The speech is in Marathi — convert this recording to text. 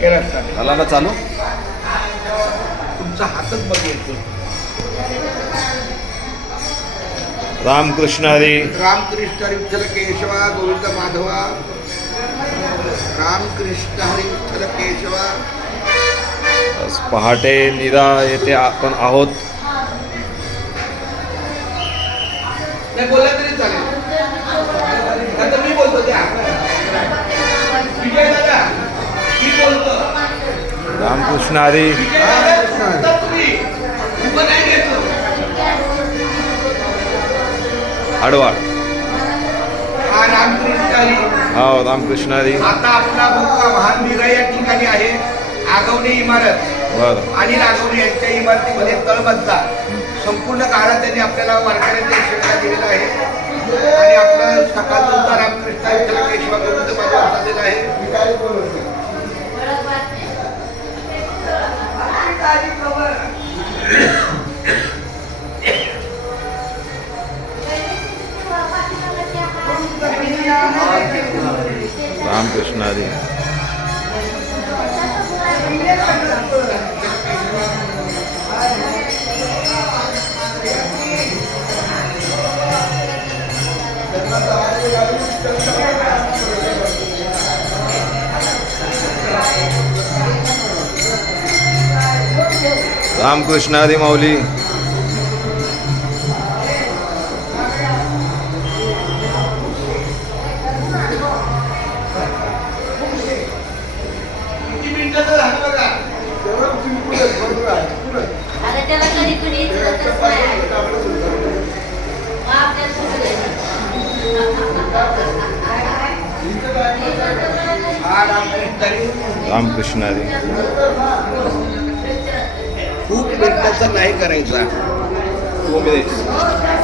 केला स्टार्ट. झाला ना चालू. तुमचा हातच बघेल. रामकृष्ण हरी. रामकृष्ण हरी विठ्ठल केशवा गोविंद माधवा. रामकृष्ण हरी विठ्ठल केशवा. आज पहाटे निरा येथे आपण आहोत. नाही बोलला तरी चालेल. आता मी बोलतो त्या विजय दादा मी बोलतो. रामकृष्ण हरी. तुम्ही उभं नाही घेतो. आडवाड. हा रामकृष्ण हरी. हो रामकृष्ण हरी. आता आपला मुक्का महान निरा या ठिकाणी आहे. आगवणे इमारत बरं. आणि राघवणे यांच्या इमारतीमध्ये तळमजला संपूर्ण काळात त्यांनी आपल्याला वारकऱ्यांच्या सेवेला दिलेला आहे. आणि आपलं सकाळचं उद्धार रामकृष्ण विठ्ठल केशवा गोविंद माधव झालेला आहे. रामकृष्ण हरी. रामकृष्ण हरी माऊली. किती मिनिटाचं झालं बघा. हा रामकृष्ण हरी. रामकृष्ण हरी. खूप मिनिटाचा नाही करायचा.